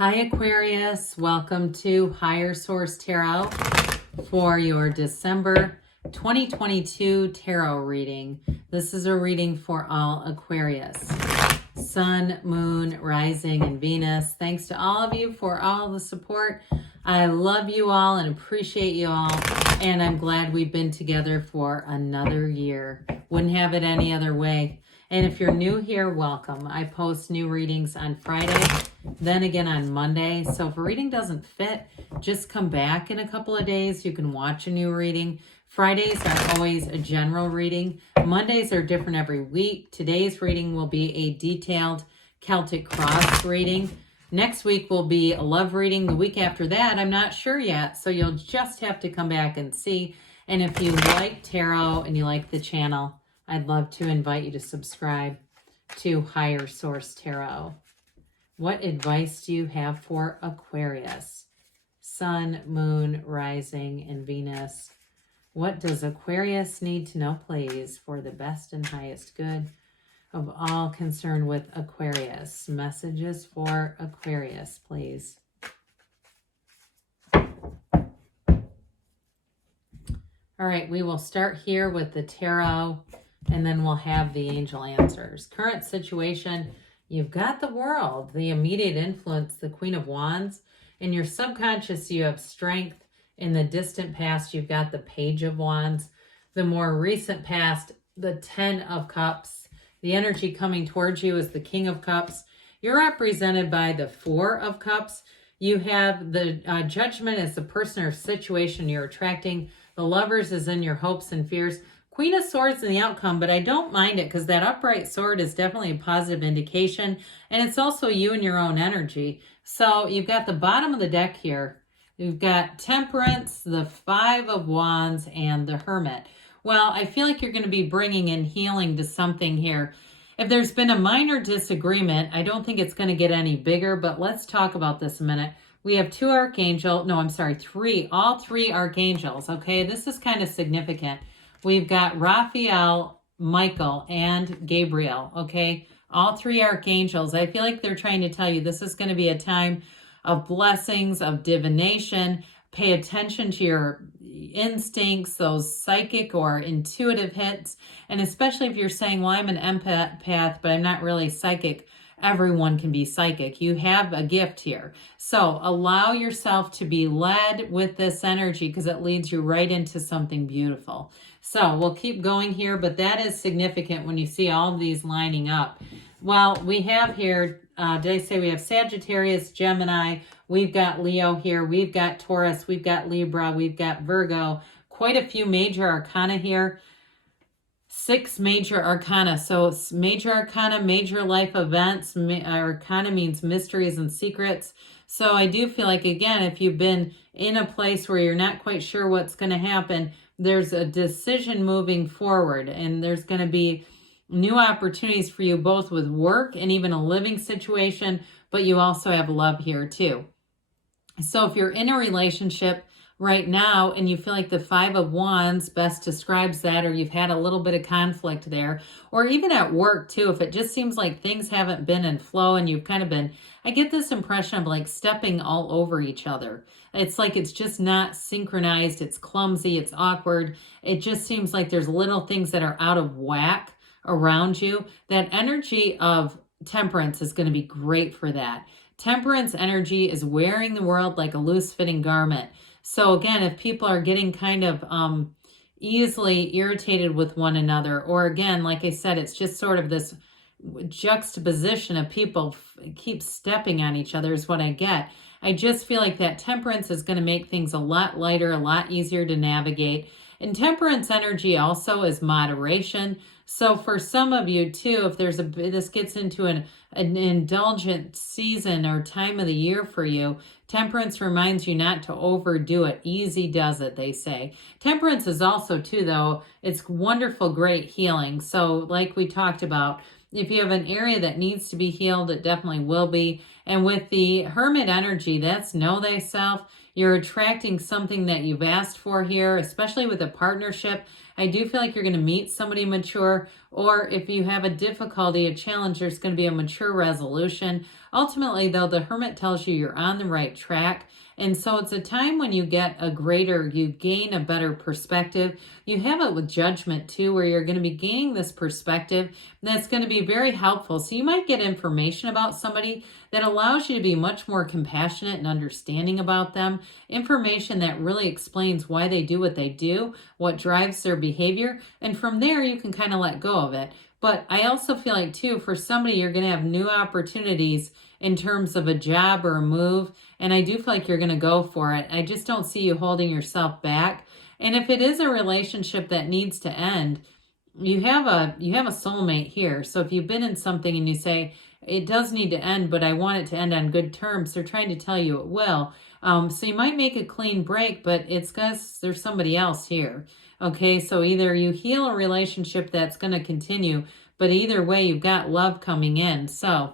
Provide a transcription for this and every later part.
Hi Aquarius, welcome to Higher Source Tarot for your December 2022 tarot reading. This is a reading for all Aquarius. Sun, Moon, Rising, and Venus. Thanks to all of you for all the support. I love you all and appreciate you all, and I'm glad we've been together for another year. Wouldn't have it any other way. And if you're new here, welcome. I post new readings on Friday, then again on Monday. So if a reading doesn't fit, just come back in a couple of days. You can watch a new reading. Fridays are always a general reading. Mondays are different every week. Today's reading will be a detailed Celtic cross reading. Next week will be a love reading. The week after that, I'm not sure yet. So you'll just have to come back and see. And if you like tarot and you like the channel, I'd love to invite you to subscribe to Higher Source Tarot. What advice do you have for Aquarius? Sun, Moon, Rising, and Venus. What does Aquarius need to know, please, for the best and highest good of all concerned with Aquarius? Messages for Aquarius, please. All right, we will start here with the tarot, and then we'll have the angel answers. Current situation, you've got the World, the immediate influence, the Queen of Wands. In your subconscious, you have strength. In the distant past, you've got the Page of Wands. The more recent past, the Ten of Cups. The energy coming towards you is the King of Cups. You're represented by the Four of Cups. You have the Judgment as the person or situation you're attracting. The Lovers is in your hopes and fears. Queen of Swords in the outcome, but I don't mind it because that upright sword is definitely a positive indication, and it's also you and your own energy. So you've got the bottom of the deck here. You've got Temperance, the Five of Wands, and the Hermit. Well, I feel like you're going to be bringing in healing to something here. If there's been a minor disagreement, I don't think it's going to get any bigger, but let's talk about this a minute. We have three, all three archangels, okay? This is kind of significant. We've got Raphael, Michael, and Gabriel, okay? All three archangels. I feel like they're trying to tell you this is going to be a time of blessings, of divination. Pay attention to your instincts, those psychic or intuitive hits. And especially if you're saying, well, I'm an empath, but I'm not really psychic. Everyone can be psychic. You have a gift here. So allow yourself to be led with this energy because it leads you right into something beautiful. So we'll keep going here, but that is significant when you see all of these lining up. Well, we have here, did I say we have Sagittarius, Gemini, we've got Leo here, we've got Taurus, we've got Libra, we've got Virgo, quite a few major arcana here. 6 major arcana. So major arcana, major life events. Arcana means mysteries and secrets. So I do feel like, again, if you've been in a place where you're not quite sure what's going to happen, there's a decision moving forward, and there's going to be new opportunities for you both with work and even a living situation, but you also have love here too. So if you're in a relationship right now and you feel like the Five of Wands best describes that, or you've had a little bit of conflict there, or even at work too, if it just seems like things haven't been in flow and you've kind of been, I get this impression of like stepping all over each other. It's like it's just not synchronized, it's clumsy, it's awkward. It just seems like there's little things that are out of whack around you. That energy of Temperance is going to be great for that. Temperance energy is wearing the world like a loose-fitting garment. So again, if people are getting kind of easily irritated with one another, or again, like I said, it's just sort of this juxtaposition of people keep stepping on each other is what I get. I just feel like that Temperance is going to make things a lot lighter, a lot easier to navigate. And Temperance energy also is moderation. So for some of you too, if there's this gets into an indulgent season or time of the year for you, Temperance reminds you not to overdo it. Easy does it, they say. Temperance is also too, though, it's wonderful, great healing. So like we talked about, if you have an area that needs to be healed, it definitely will be. And with the Hermit energy, that's know thyself. You're attracting something that you've asked for here, especially with a partnership. I do feel like you're going to meet somebody mature, or if you have a difficulty, a challenge, there's going to be a mature resolution. Ultimately, though, the Hermit tells you you're on the right track. And so it's a time when you you gain a better perspective. You have it with Judgment too, where you're going to be gaining this perspective that's going to be very helpful. So you might get information about somebody that allows you to be much more compassionate and understanding about them. Information that really explains why they do what they do, what drives their behavior. And from there, you can kind of let go of it. But I also feel like too, for somebody, you're going to have new opportunities in terms of a job or a move. And I do feel like you're going to go for it. I just don't see you holding yourself back. And if it is a relationship that needs to end, you have a soulmate here. So if you've been in something and you say, it does need to end, but I want it to end on good terms, they're trying to tell you it will. So you might make a clean break, but it's because there's somebody else here. Okay, so either you heal a relationship that's going to continue, but either way, you've got love coming in. So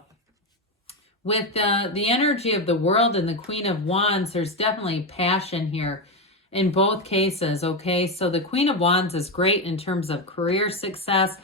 with the energy of the World and the Queen of Wands, there's definitely passion here in both cases, okay? So the Queen of Wands is great in terms of career success.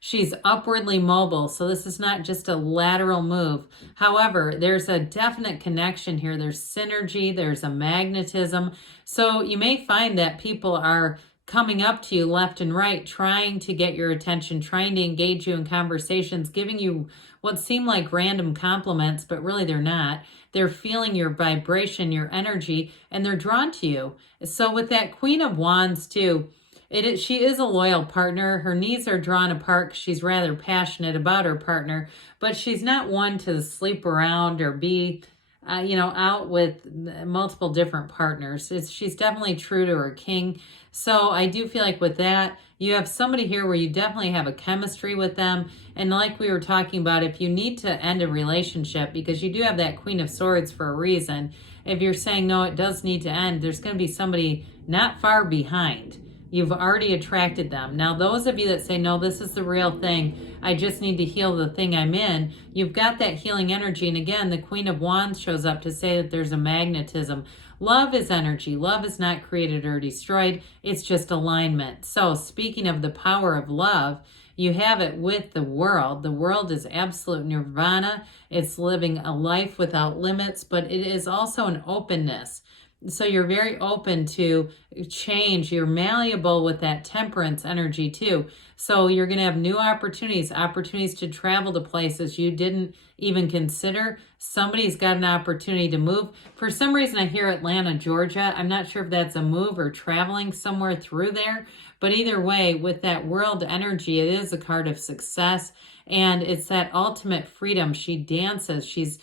She's upwardly mobile, so this is not just a lateral move. However, there's a definite connection here. There's synergy, there's a magnetism. So you may find that people are coming up to you left and right, trying to get your attention, trying to engage you in conversations, giving you what seem like random compliments, but really they're not. They're feeling your vibration, your energy, and they're drawn to you. So with that Queen of Wands too, she is a loyal partner. Her needs are drawn apart because she's rather passionate about her partner, but she's not one to sleep around or be out with multiple different partners. She's definitely true to her king. So I do feel like with that, you have somebody here where you definitely have a chemistry with them. And like we were talking about, if you need to end a relationship, because you do have that Queen of Swords for a reason, if you're saying, no, it does need to end, there's going to be somebody not far behind. You've already attracted them. Now, those of you that say, no, this is the real thing, I just need to heal the thing I'm in, you've got that healing energy. And again, the Queen of Wands shows up to say that there's a magnetism. Love is energy. Love is not created or destroyed. It's just alignment. So speaking of the power of love, you have it with the World. The World is absolute nirvana. It's living a life without limits, but it is also an openness. So you're very open to change. You're malleable with that Temperance energy too. So you're going to have new opportunities to travel to places you didn't even consider. Somebody's got an opportunity to move. For some reason, I hear Atlanta, Georgia. I'm not sure if that's a move or traveling somewhere through there. But either way, with that World energy, it is a card of success. And it's that ultimate freedom. She dances. She's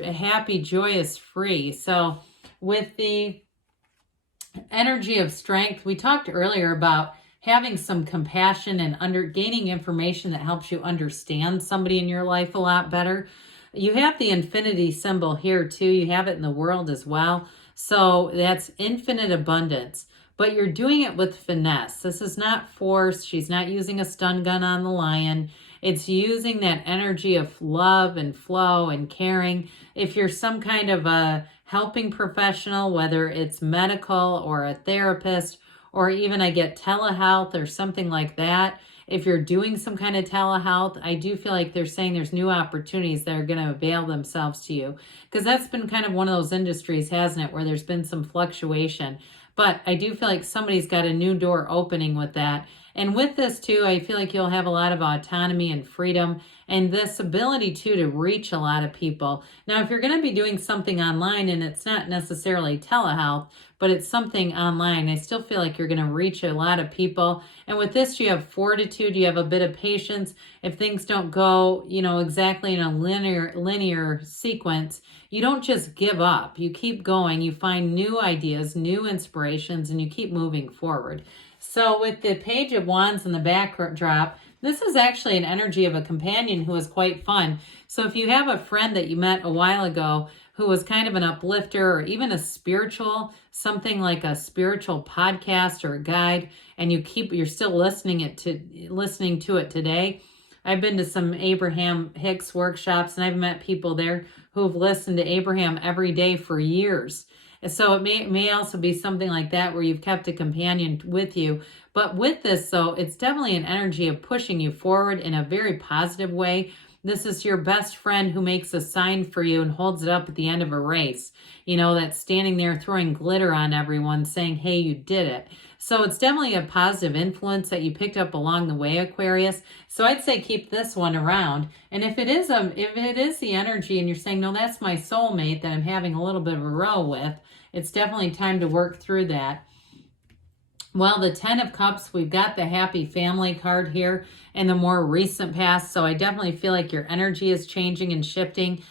happy, joyous, free. So with the energy of strength, we talked earlier about having some compassion and gaining information that helps you understand somebody in your life a lot better. You have the infinity symbol here too. You have it in the World as well. So that's infinite abundance, but you're doing it with finesse. This is not force. She's not using a stun gun on the lion. It's using that energy of love and flow and caring. If you're some kind of a helping professional, whether it's medical or a therapist, or even I get telehealth or something like that. If you're doing some kind of telehealth, I do feel like they're saying there's new opportunities that are going to avail themselves to you. Because that's been kind of one of those industries, hasn't it, where there's been some fluctuation. But I do feel like somebody's got a new door opening with that. And with this too, I feel like you'll have a lot of autonomy and freedom and this ability too to reach a lot of people. Now, if you're going to be doing something online and it's not necessarily telehealth, but it's something online, I still feel like you're going to reach a lot of people. And with this, you have fortitude, you have a bit of patience. If things don't go, exactly in a linear sequence, you don't just give up. You keep going, you find new ideas, new inspirations, and you keep moving forward. So with the Page of Wands in the backdrop, this is actually an energy of a companion who is quite fun. So if you have a friend that you met a while ago who was kind of an uplifter or even a spiritual, something like a spiritual podcast or a guide, and you're still listening to it today. I've been to some Abraham Hicks workshops and I've met people there who've listened to Abraham every day for years. So it may also be something like that where you've kept a companion with you. But with this, though, it's definitely an energy of pushing you forward in a very positive way. This is your best friend who makes a sign for you and holds it up at the end of a race. You know, that's standing there throwing glitter on everyone saying, hey, you did it. So it's definitely a positive influence that you picked up along the way, Aquarius. So I'd say keep this one around. And if it is the energy and you're saying, no, that's my soulmate that I'm having a little bit of a row with, it's definitely time to work through that. Well, the 10 of Cups, we've got the happy family card here in the more recent past. So I definitely feel like your energy is changing and shifting,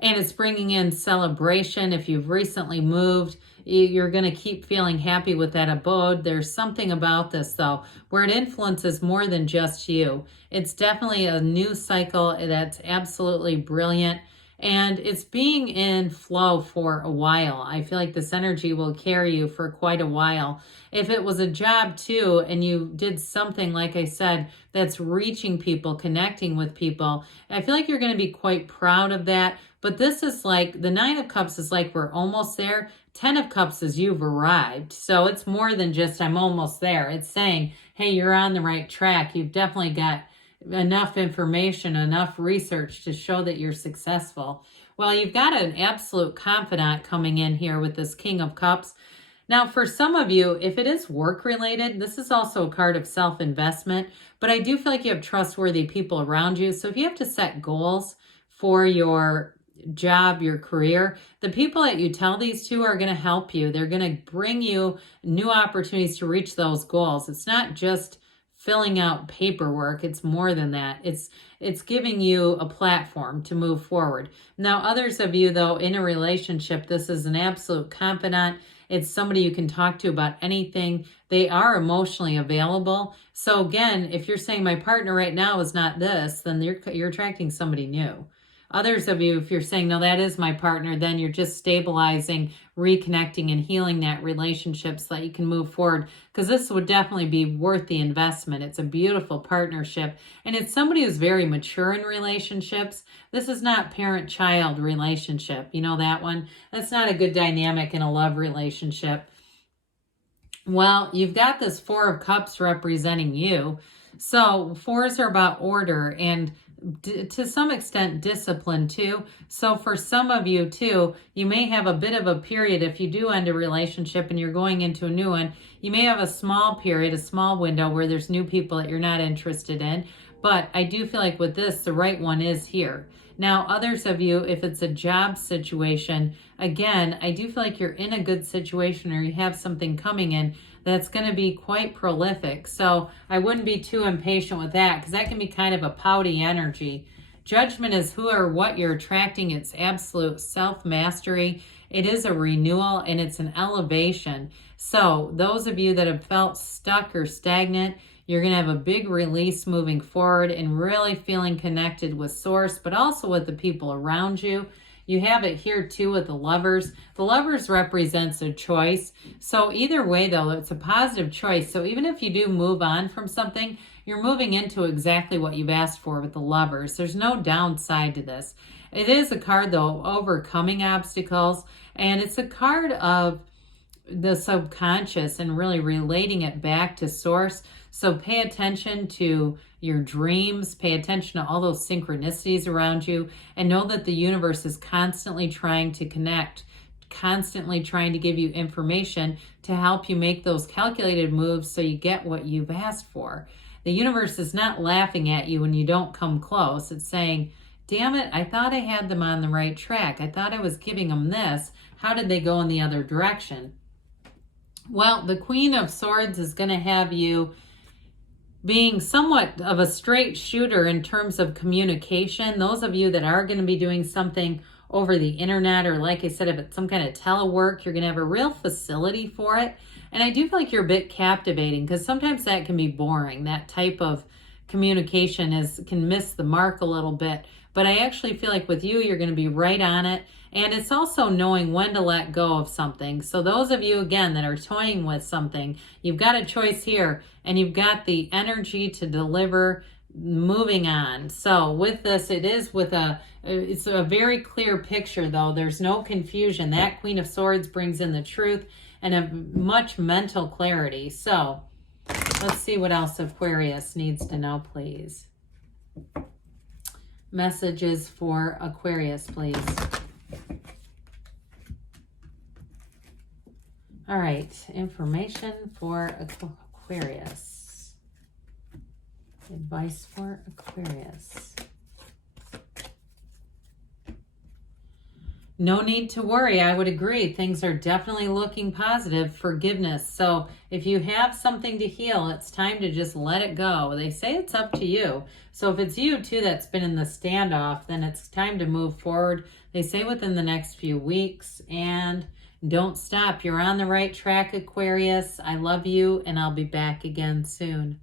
and it's bringing in celebration. If you've recently moved, you're going to keep feeling happy with that abode. There's something about this, though, where it influences more than just you. It's definitely a new cycle that's absolutely brilliant. And it's being in flow for a while. I feel like this energy will carry you for quite a while. If it was a job too, and you did something, like I said, that's reaching people, connecting with people, I feel like you're going to be quite proud of that. But this is like, the 9 of Cups is like we're almost there. 10 of Cups is you've arrived. So it's more than just I'm almost there. It's saying, hey, you're on the right track. You've definitely got enough information, enough research to show that you're successful. Well, you've got an absolute confidant coming in here with this King of Cups. Now, for some of you, if it is work related, this is also a card of self-investment, but I do feel like you have trustworthy people around you. So if you have to set goals for your job, your career, the people that you tell these to are going to help you. They're going to bring you new opportunities to reach those goals. It's not just filling out paperwork. It's more than that. It's giving you a platform to move forward. Now, others of you, though, in a relationship, this is an absolute confidant. It's somebody you can talk to about anything. They are emotionally available. So again, if you're saying my partner right now is not this, then you're attracting somebody new. Others of you, if you're saying, no, that is my partner, then you're just stabilizing, reconnecting, and healing that relationship so that you can move forward, because this would definitely be worth the investment. It's a beautiful partnership, and it's somebody who's very mature in relationships. This is not parent-child relationship. You know that one? That's not a good dynamic in a love relationship. Well, you've got this 4 of Cups representing you. So 4s are about order and to some extent discipline too. So for some of you too, you may have a bit of a period if you do end a relationship and you're going into a new one. You may have a small period, a small window where there's new people that you're not interested in. But I do feel like with this, the right one is here. Now, others of you, if it's a job situation, again, I do feel like you're in a good situation or you have something coming in that's going to be quite prolific. So I wouldn't be too impatient with that, because that can be kind of a pouty energy. Judgment is who or what you're attracting. It's absolute self-mastery. It is a renewal and it's an elevation. So those of you that have felt stuck or stagnant, you're going to have a big release moving forward and really feeling connected with Source, but also with the people around you. You have it here too with the Lovers. The Lovers represents a choice. So either way though, it's a positive choice. So even if you do move on from something, you're moving into exactly what you've asked for with the Lovers. There's no downside to this. It is a card though, overcoming obstacles. And it's a card of the subconscious and really relating it back to Source. So pay attention to your dreams, pay attention to all those synchronicities around you, and know that the universe is constantly trying to connect, constantly trying to give you information to help you make those calculated moves so you get what you've asked for. The universe is not laughing at you when you don't come close. It's saying, damn it, I thought I had them on the right track. I thought I was giving them this. How did they go in the other direction? Well, the Queen of Swords is going to have you being somewhat of a straight shooter in terms of communication. Those of you that are going to be doing something over the internet, or like I said, if it's some kind of telework, you're going to have a real facility for it. And I do feel like you're a bit captivating, because sometimes that can be boring. That type of communication can miss the mark a little bit. But I actually feel like with you, you're going to be right on it. And it's also knowing when to let go of something. So those of you, again, that are toying with something, you've got a choice here, and you've got the energy to deliver moving on. So with this, it's a very clear picture though. There's no confusion. That Queen of Swords brings in the truth and a much mental clarity. So let's see what else Aquarius needs to know, please. Messages for Aquarius, please. All right, information for Aquarius. Advice for Aquarius. No need to worry. I would agree. Things are definitely looking positive. Forgiveness. So if you have something to heal, it's time to just let it go. They say it's up to you. So if it's you too that's been in the standoff, then it's time to move forward. They say within the next few weeks, and don't stop. You're on the right track, Aquarius. I love you, and I'll be back again soon.